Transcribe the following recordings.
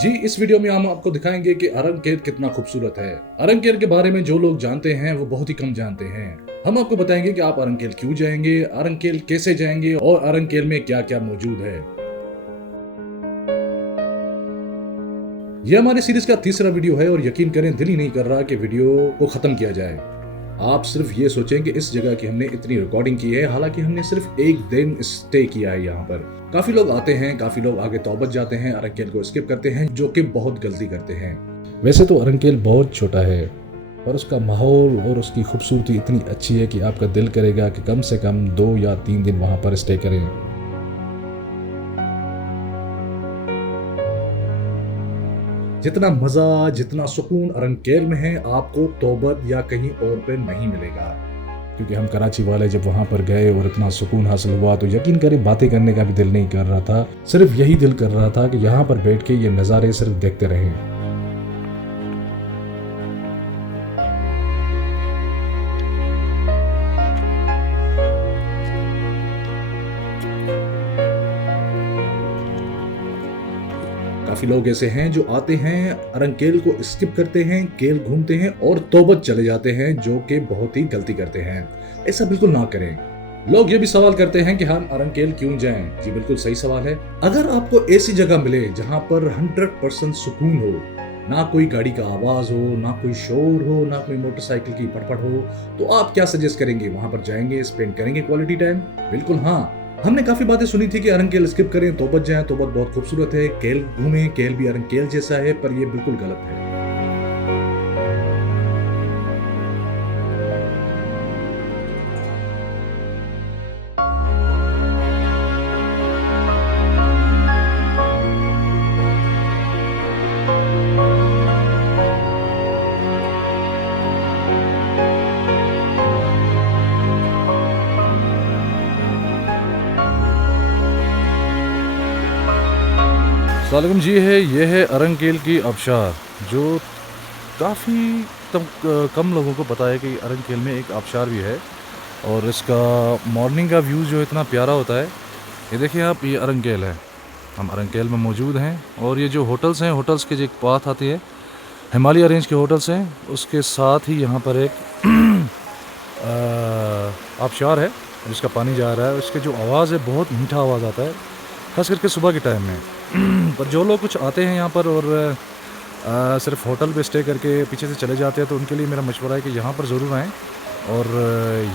जी, इस वीडियो में हम आपको दिखाएंगे कि अरंकेल कितना खूबसूरत है। अरंकेल के बारे में जो लोग जानते हैं वो बहुत ही कम जानते हैं। हम आपको बताएंगे कि आप अरंकेल क्यों जाएंगे, अरंकेल कैसे जाएंगे और अरंकेल में क्या क्या मौजूद है। यह हमारी सीरीज का तीसरा वीडियो है और यकीन करें दिल ही नहीं कर रहा कि वीडियो को खत्म किया जाए। आप सिर्फ ये सोचें कि इस जगह की हमने इतनी रिकॉर्डिंग की है, हालांकि हमने सिर्फ एक दिन स्टे किया है यहाँ पर। काफी लोग आते हैं, काफी लोग आगे तौबत जाते हैं, अरंकेल को स्किप करते हैं, जो कि बहुत गलती करते हैं। वैसे तो अरंकेल बहुत छोटा है, पर उसका माहौल और उसकी खूबसूरती इतनी अच्छी है कि आपका दिल करेगा कि कम से कम 2 या 3 दिन वहां पर स्टे करें। जितना मजा, जितना सुकून अरंकेल में है, आपको तौबत या कहीं और पे नहीं मिलेगा। क्योंकि हम कराची वाले जब वहां पर गए और इतना सुकून हासिल हुआ तो यकीन करें बातें करने का भी दिल नहीं कर रहा था। सिर्फ यही दिल कर रहा था कि यहाँ पर बैठ के ये नज़ारे सिर्फ देखते रहें। काफी लोग ऐसे हैं जो आते हैं, अरंकेल को स्किप करते हैं, केल घूमते हैं और तौबत चले जाते हैं, जो कि बहुत ही गलती करते हैं। ऐसा बिल्कुल ना करें। लोग ये भी सवाल करते हैं कि हम अरंकेल क्यों जाएं? जी बिल्कुल सही सवाल है। अगर आपको ऐसी जगह मिले जहां पर 100% सुकून हो, ना कोई गाड़ी का आवाज हो, ना कोई शोर हो, ना कोई मोटरसाइकिल की फटफट हो, तो आप क्या सजेस्ट करेंगे? वहां पर जाएंगे, स्पेंड करेंगे क्वालिटी टाइम? बिल्कुल हाँ। हमने काफी बातें सुनी थी कि अरंकेल स्किप करें, तौबत जाएं, तौबत बहुत खूबसूरत है, केल घूमें, केल भी अरंकेल जैसा है, पर यह बिल्कुल गलत है। सलाम जी है, यह है अरंकेल की आबशार, जो काफ़ी कम लोगों को पता है कि अरंकेल में एक आबशार भी है। और इसका मॉर्निंग का व्यू जो इतना प्यारा होता है। ये देखिए आप, ये अरंकेल है, हम अरंकेल में मौजूद हैं। और ये जो होटल्स हैं, होटल्स के जो एक पाथ आती है, हिमालय रेंज के होटल्स हैं, उसके साथ ही यहाँ पर एक आबशार है जिसका पानी जा रहा है। उसके जो आवाज़ है, बहुत मीठा आवाज़ आता है, खास करके सुबह के टाइम में। पर जो लोग कुछ आते हैं यहाँ पर और सिर्फ होटल पे स्टे करके पीछे से चले जाते हैं, तो उनके लिए मेरा मशवरा है कि यहाँ पर ज़रूर आएँ और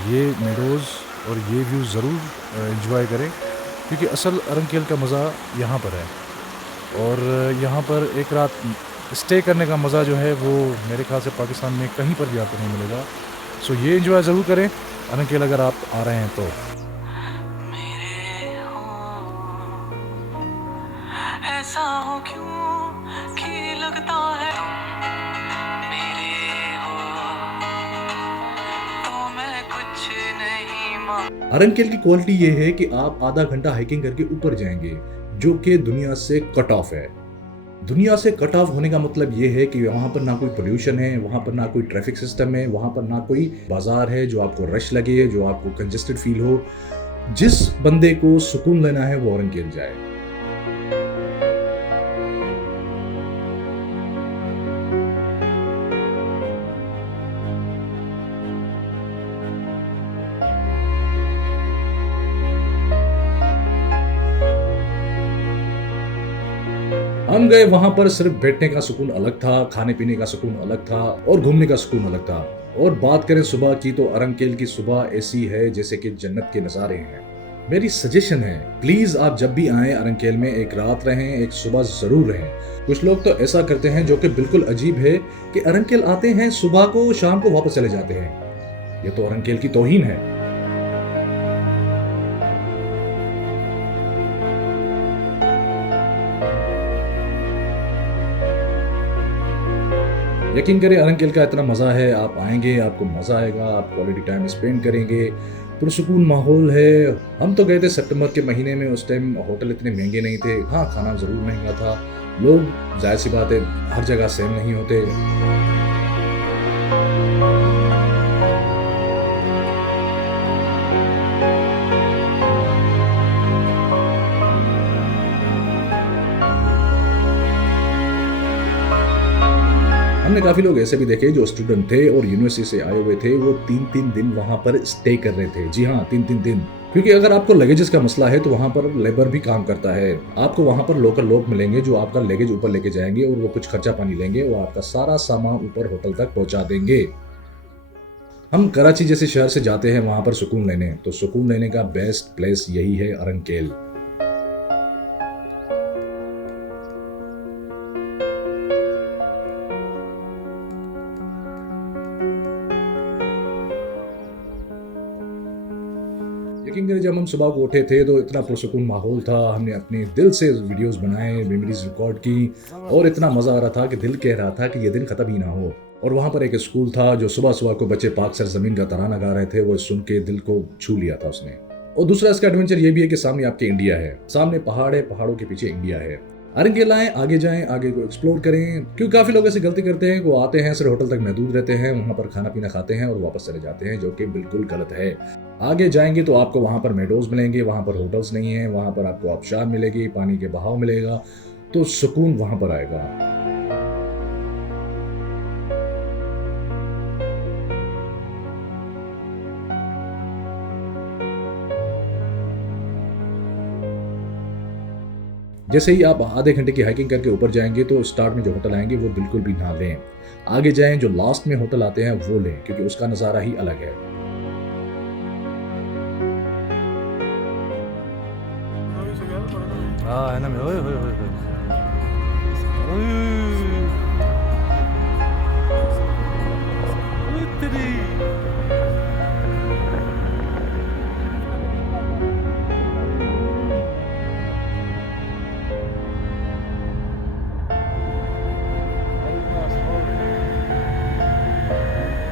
ये मेडोज़ और ये व्यू ज़रूर एंजॉय करें, क्योंकि असल अरंकेल का मज़ा यहाँ पर है। और यहाँ पर एक रात स्टे करने का मज़ा जो है वो मेरे ख्याल से पाकिस्तान में कहीं पर भी आपको नहीं मिलेगा। सो ये एंजॉय ज़रूर करें अरंकेल अगर आप आ रहे हैं तो। ऐसा हो क्यों कि लगता है मेरे हो तो मैं कुछ नहीं अरंकेल की क्वालिटी ये है कि आप आधा घंटा हाइकिंग करके ऊपर जाएंगे, जो कि दुनिया से कट ऑफ है। दुनिया से कट ऑफ होने का मतलब ये है कि वहां पर ना कोई पोल्यूशन है, वहां पर ना कोई ट्रैफिक सिस्टम है, वहां पर ना कोई बाजार है जो आपको रश लगे, जो आपको कंजेस्टेड फील हो। जिस बंदे को सुकून लेना है वो अरंकेल जाए। हम गए वहां पर, सिर्फ बैठने का सुकून अलग था, खाने पीने का सुकून अलग था और घूमने का सुकून अलग था। और बात करें सुबह की, तो अरंकेल की सुबह ऐसी है जैसे कि जन्नत के नज़ारे हैं। मेरी सजेशन है, प्लीज आप जब भी आए अरंकेल में एक रात रहें, एक सुबह जरूर रहें। कुछ लोग तो ऐसा करते हैं जो कि बिल्कुल अजीब है कि अरंकेल आते हैं, सुबह को शाम को वापस चले जाते हैं। ये तो अरंकेल की तौहीन है। यकीन करें अरंकेल का इतना मज़ा है, आप आएंगे आपको मज़ा आएगा, आप क्वालिटी टाइम स्पेंड करेंगे, पुरसुकून माहौल है। हम तो गए थे सितंबर के महीने में, उस टाइम होटल इतने महंगे नहीं थे। हाँ, खाना ज़रूर महंगा था। लोग जाहिर सी बात है हर जगह सेम नहीं होते। हमने काफ़ी लोग ऐसे भी देखे जो स्टूडेंट थे और यूनिवर्सिटी से आए हुए थे, वो 3-3 दिन वहाँ पर स्टे कर रहे थे। जी हाँ, 3-3 दिन। क्योंकि अगर आपको लगेजेस का मसला है तो वहाँ पर लेबर भी काम करता है। आपको वहाँ पर लोकल लोग मिलेंगे जो आपका लगेज ऊपर लेके जाएंगे और वो कुछ खर्चा पानी लेंगे, वो आपका सारा सामान ऊपर होटल तक पहुँचा देंगे। हम कराची जैसे शहर से जाते हैं वहाँ पर सुकून लेने, तो सुकून लेने का बेस्ट प्लेस यही है अरंकेल। यकीन करें जब हम सुबह को उठे थे तो इतना पुरसुकून माहौल था, हमने अपने दिल से वीडियोस बनाए, मेमोरीज रिकॉर्ड की और इतना मज़ा आ रहा था कि दिल कह रहा था कि ये दिन ख़त्म ही ना हो। और वहाँ पर एक स्कूल था जो सुबह सुबह को बच्चे पाक सर ज़मीन का तराना गा रहे थे, वो सुन के दिल को छू लिया था उसने। और दूसरा इसका एडवेंचर ये भी है कि सामने आपके इंडिया है, सामने पहाड़ है, पहाड़ों के पीछे इंडिया है। अरंकेल आएं, आगे जाएं, आगे को एक्सप्लोर करें। क्योंकि काफ़ी लोग ऐसी गलती करते हैं, वो आते हैं सिर्फ होटल तक महदूद रहते हैं, वहाँ पर खाना पीना खाते हैं और वापस चले जाते हैं, जो कि बिल्कुल गलत है। आगे जाएंगे तो आपको वहाँ पर मेडोज मिलेंगे, वहाँ पर होटल्स नहीं है, वहाँ पर आपको आबशार मिलेगी, पानी के बहाव मिलेगा, तो सुकून वहाँ पर आएगा। जैसे ही आप आधे घंटे की हाइकिंग करके ऊपर जाएंगे तो स्टार्ट में जो होटल आएंगे वो बिल्कुल भी ना लें। आगे जाएं, जो लास्ट में होटल आते हैं वो लें, क्योंकि उसका नज़ारा ही अलग है। 아, 해남이 어이 어이 어이 어이 으뜨리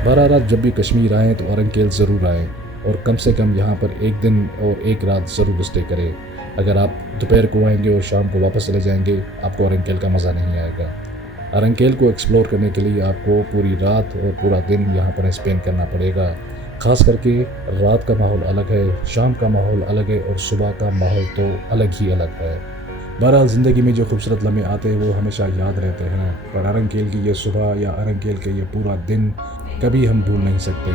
बहरहाल जब भी कश्मीर आएँ तो अरंकेल ज़रूर आएँ और कम से कम यहाँ पर एक दिन और एक रात ज़रूर स्टे करें। अगर आप दोपहर को आएंगे और शाम को वापस चले जाएंगे, आपको अरंकेल का मज़ा नहीं आएगा। अरंकेल को एक्सप्लोर करने के लिए आपको पूरी रात और पूरा दिन यहाँ पर स्पेंड करना पड़ेगा। ख़ास करके रात का माहौल अलग है, शाम का माहौल अलग है और सुबह का माहौल तो अलग ही अलग है। बहरहाल ज़िंदगी में जो खूबसूरत लम्हे आते हैं वो हमेशा याद रहते हैं, पर अरंकेल की ये सुबह या अरंकेल के ये पूरा दिन कभी हम भूल नहीं सकते।